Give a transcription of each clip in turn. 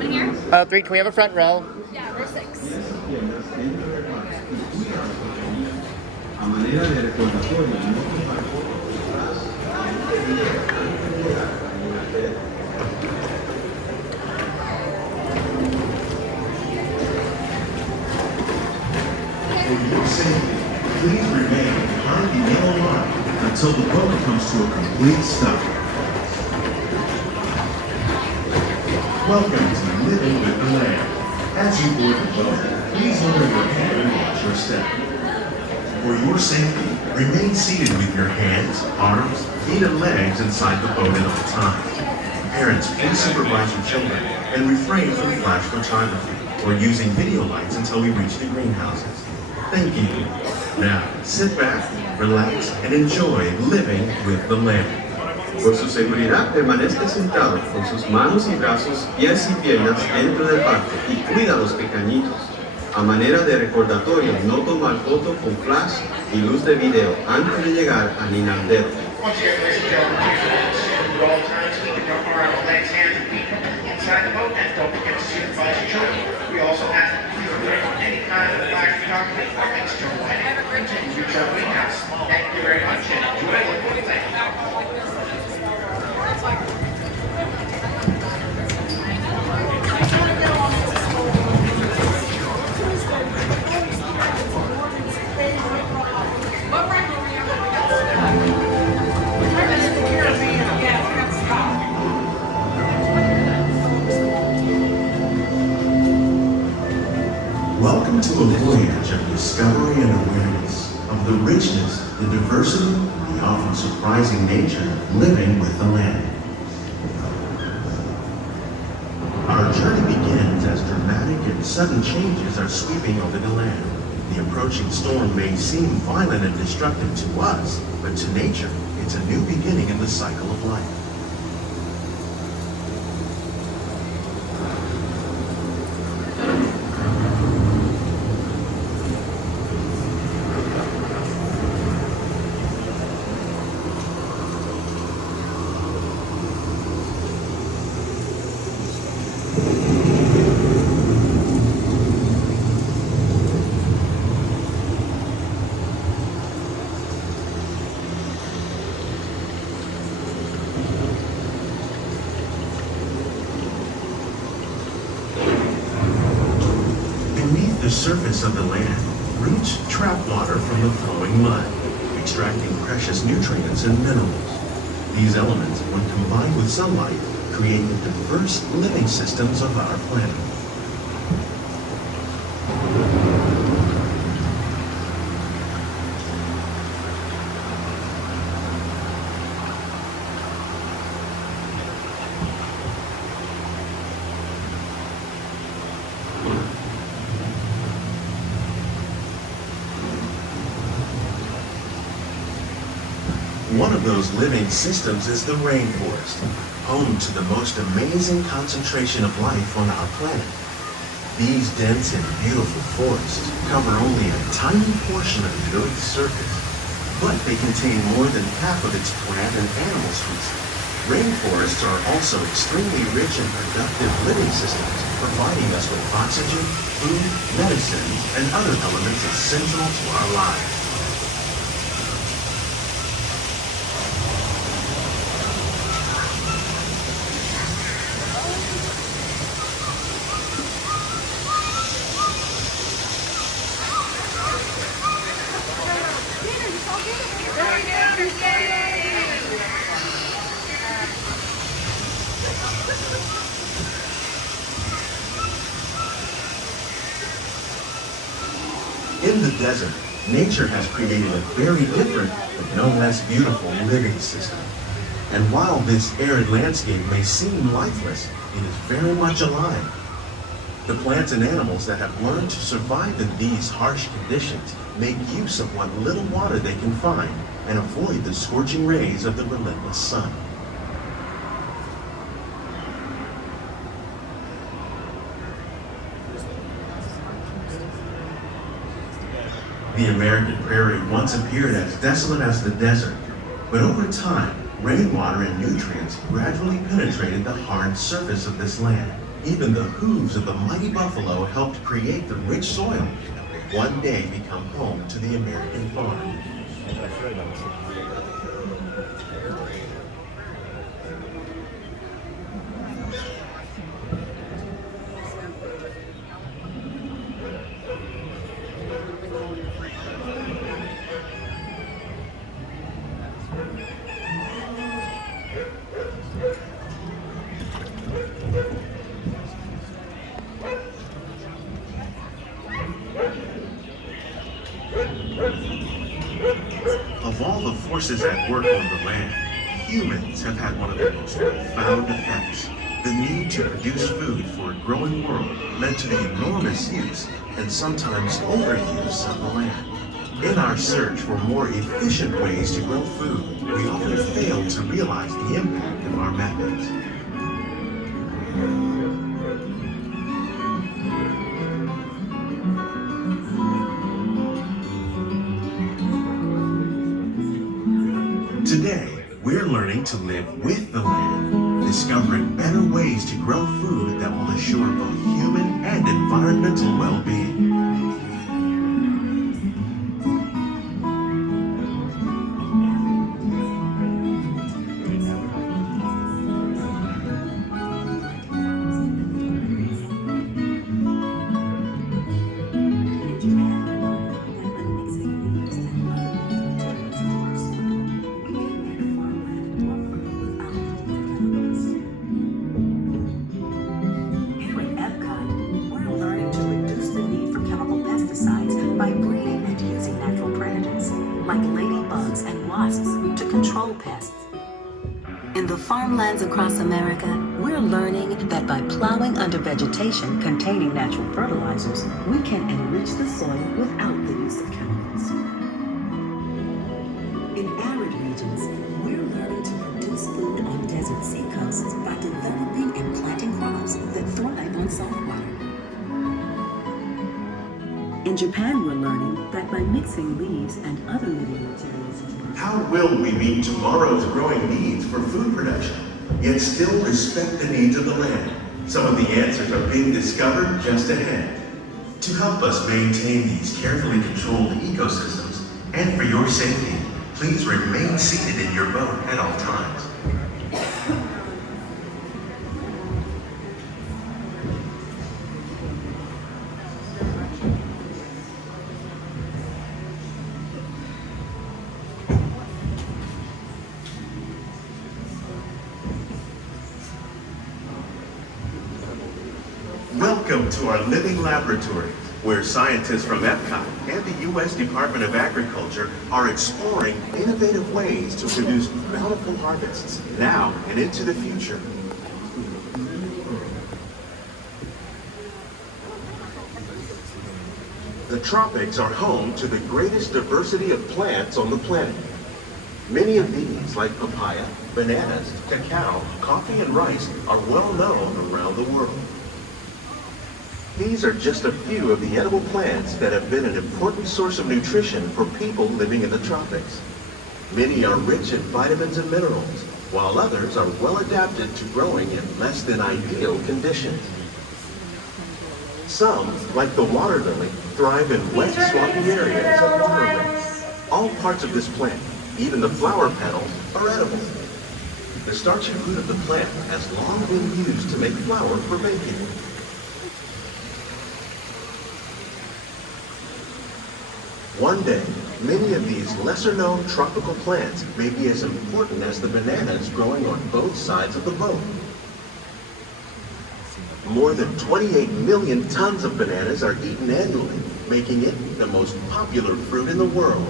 in here? 3. Can we have a front row? Yeah, row 6. A manera de recordatorio, no For your safety, please remain behind the yellow line until the boat comes to a complete stop. Welcome to Living with the Land. As you board the boat, please lower your head and watch your step. For your safety, remain seated with your hands, arms, feet, and legs inside the boat at all times. Parents, please supervise your children and refrain from flash photography or using video lights until we reach the greenhouses. Thank you. Now, sit back, relax, and enjoy living with the land. Por su seguridad, permanezca sentado con sus manos y brazos, pies y piernas dentro del barco y cuida a los pequeñitos. A manera de recordatorio, no tomar foto con flash y luz de video antes de llegar a Ninandero. Once again, ladies and gentlemen, please hold still at all times. Keep your arms, legs, hands, and feet inside the boat, and don't forget to supervise your children. We also ask that you please refrain from any kind of flash photography or external lighting to the future greenhouse. Thank you very much, and enjoy the movie. Welcome to a voyage of discovery and awareness of the richness, the diversity, and the often surprising nature of living with the land. Our journey begins as dramatic and sudden changes are sweeping over the land. The approaching storm may seem violent and destructive to us, but to nature, it's a new beginning in the cycle of life. Beneath the surface of the land, roots trap water from the flowing mud, extracting precious nutrients and minerals. These elements, when combined with sunlight, create the diverse living systems of our planet. One of those living systems is the rainforest, home to the most amazing concentration of life on our planet. These dense and beautiful forests cover only a tiny portion of the Earth's surface, but they contain more than half of its plant and animal species. Rainforests are also extremely rich and productive living systems, providing us with oxygen, food, medicines, and other elements essential to our lives. In the desert, nature has created a very different, but no less beautiful living system. And while this arid landscape may seem lifeless, it is very much alive. The plants and animals that have learned to survive in these harsh conditions make use of what little water they can find and avoid the scorching rays of the relentless sun. The American prairie once appeared as desolate as the desert, but over time, rainwater and nutrients gradually penetrated the hard surface of this land, Even the hooves of the mighty buffalo helped create the rich soil that will one day become home to the American farm. Of all the forces at work on the land, humans have had one of the most profound effects. The need to produce food for a growing world led to the enormous use and sometimes overuse of the land. In our search for more efficient ways to grow food, we often fail to realize the impact of our methods. Today, we're learning to live with the land, discovering better ways to grow food that will assure both human and environmental well-being. Here at Epcot, we're learning to reduce the need for chemical pesticides by breeding and using natural predators, like ladybugs and wasps, to control pests. In the farmlands across America, we're learning that by plowing under vegetation containing natural fertilizers, we can enrich the soil without the use of chemicals. In arid regions, we're learning to produce food on desert seacoasts by developing and planting crops that thrive on salt water. In Japan, we're learning that by mixing leaves and other living materials into our How will we meet tomorrow's growing needs for food production, yet still respect the needs of the land? Some of the answers are being discovered just ahead. To help us maintain these carefully controlled ecosystems, and for your safety, please remain seated in your boat at all times. Welcome to our living laboratory, where scientists from Epcot and the U.S. Department of Agriculture are exploring innovative ways to produce bountiful harvests now and into the future. The tropics are home to the greatest diversity of plants on the planet. Many of these, like papaya, bananas, cacao, coffee, and rice, are well known around the world. These are just a few of the edible plants that have been an important source of nutrition for people living in the tropics. Many are rich in vitamins and minerals, while others are well adapted to growing in less than ideal conditions. Some, like the water lily, thrive in wet, swampy areas and waterways. All parts of this plant, even the flower petals, are edible. The starchy root of the plant has long been used to make flour for baking. One day, many of these lesser-known tropical plants may be as important as the bananas growing on both sides of the boat. More than 28 million tons of bananas are eaten annually, making it the most popular fruit in the world.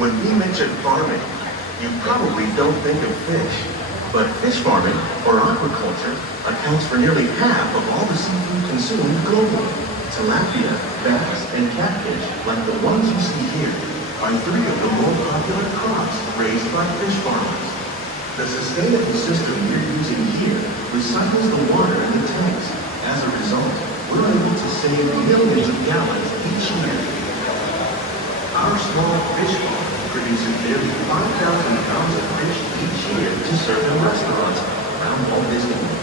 When we mention farming, you probably don't think of fish. But fish farming, or aquaculture, accounts for nearly half of all the seafood consumed globally. Tilapia, bass, and catfish, like the ones you see here, are three of the more popular crops raised by fish farmers. The sustainable system we're using here recycles the water in the tanks. As a result, we're able to save millions of gallons each year. Our small fish farm produces nearly 5,000 pounds of fish each year to serve in restaurants around Walt Disney World.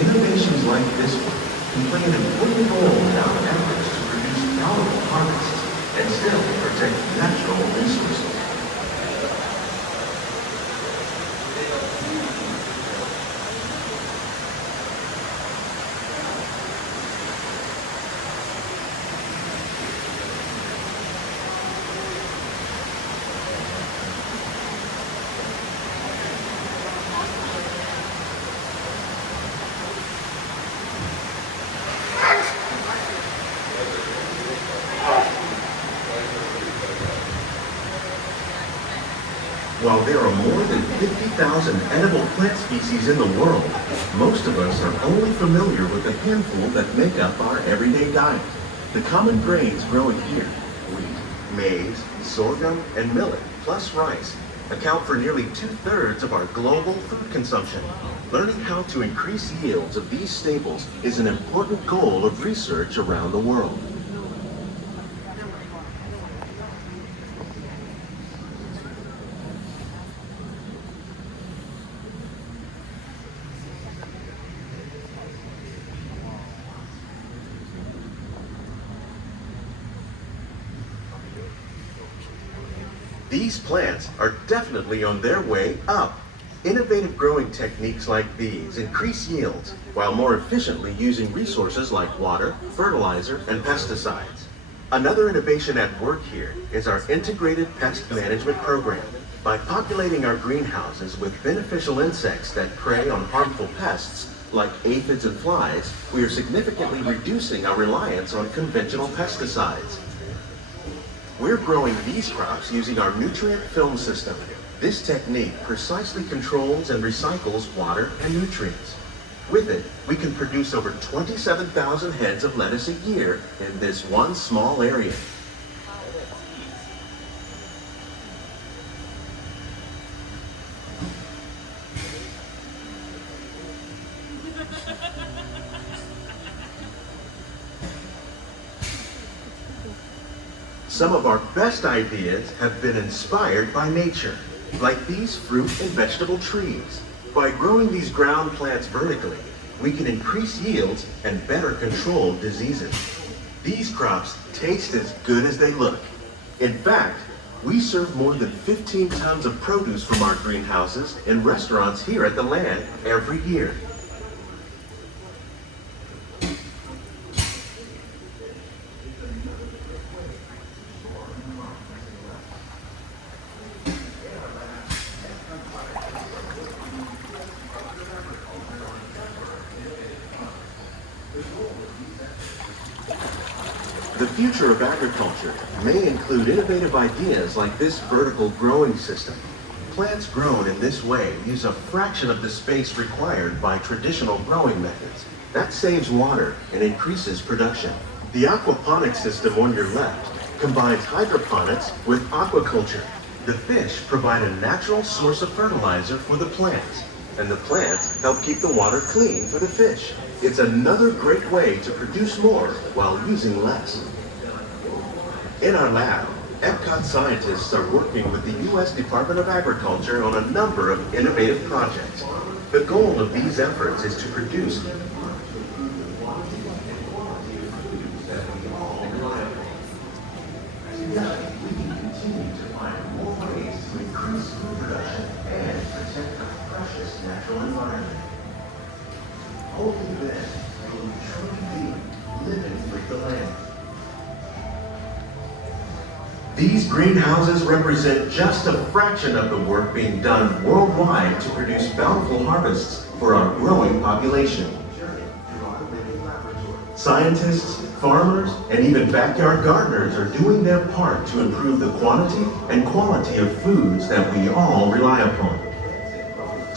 Innovations like this one can play an important role in our efforts to produce valuable harvests and still protect natural resources. While there are more than 50,000 edible plant species in the world, most of us are only familiar with the handful that make up our everyday diet. The common grains growing here, wheat, maize, sorghum, and millet, plus rice, account for nearly 2/3 of our global food consumption. Learning how to increase yields of these staples is an important goal of research around the world. These plants are definitely on their way up. Innovative growing techniques like these increase yields while more efficiently using resources like water, fertilizer, and pesticides. Another innovation at work here is our integrated pest management program. By populating our greenhouses with beneficial insects that prey on harmful pests like aphids and flies, we are significantly reducing our reliance on conventional pesticides. We're growing these crops using our nutrient film system. This technique precisely controls and recycles water and nutrients. With it, we can produce over 27,000 heads of lettuce a year in this one small area. Some of our best ideas have been inspired by nature, like these fruit and vegetable trees. By growing these ground plants vertically, we can increase yields and better control diseases. These crops taste as good as they look. In fact, we serve more than 15 tons of produce from our greenhouses in restaurants here at the land every year. The future of agriculture may include innovative ideas like this vertical growing system. Plants grown in this way use a fraction of the space required by traditional growing methods. That saves water and increases production. The aquaponics system on your left combines hydroponics with aquaculture. The fish provide a natural source of fertilizer for the plants, and the plants help keep the water clean for the fish. It's another great way to produce more while using less. In our lab, Epcot scientists are working with the U.S. Department of Agriculture on a number of innovative projects. The goal of these efforts is to produce natural environment. Only then will we truly be living with the land. These greenhouses represent just a fraction of the work being done worldwide to produce bountiful harvests for our growing population. Scientists, farmers, and even backyard gardeners are doing their part to improve the quantity and quality of foods that we all rely upon.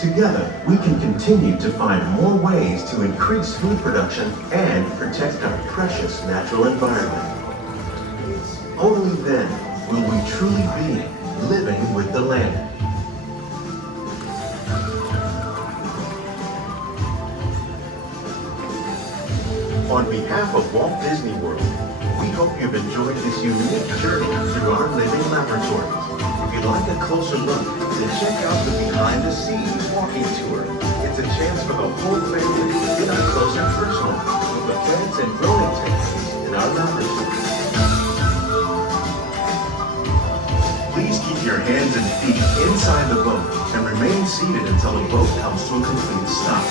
Together, we can continue to find more ways to increase food production and protect our precious natural environment. Only then will we truly be living with the land. On behalf of Walt Disney World, we hope you've enjoyed this unique journey through our living laboratory. If you'd like a closer look, then check out the behind-the-scenes walking tour. It's a chance for the whole family to get up close and personal with the plants and growing techniques in our laboratory. Please keep your hands and feet inside the boat and remain seated until the boat comes to a complete stop.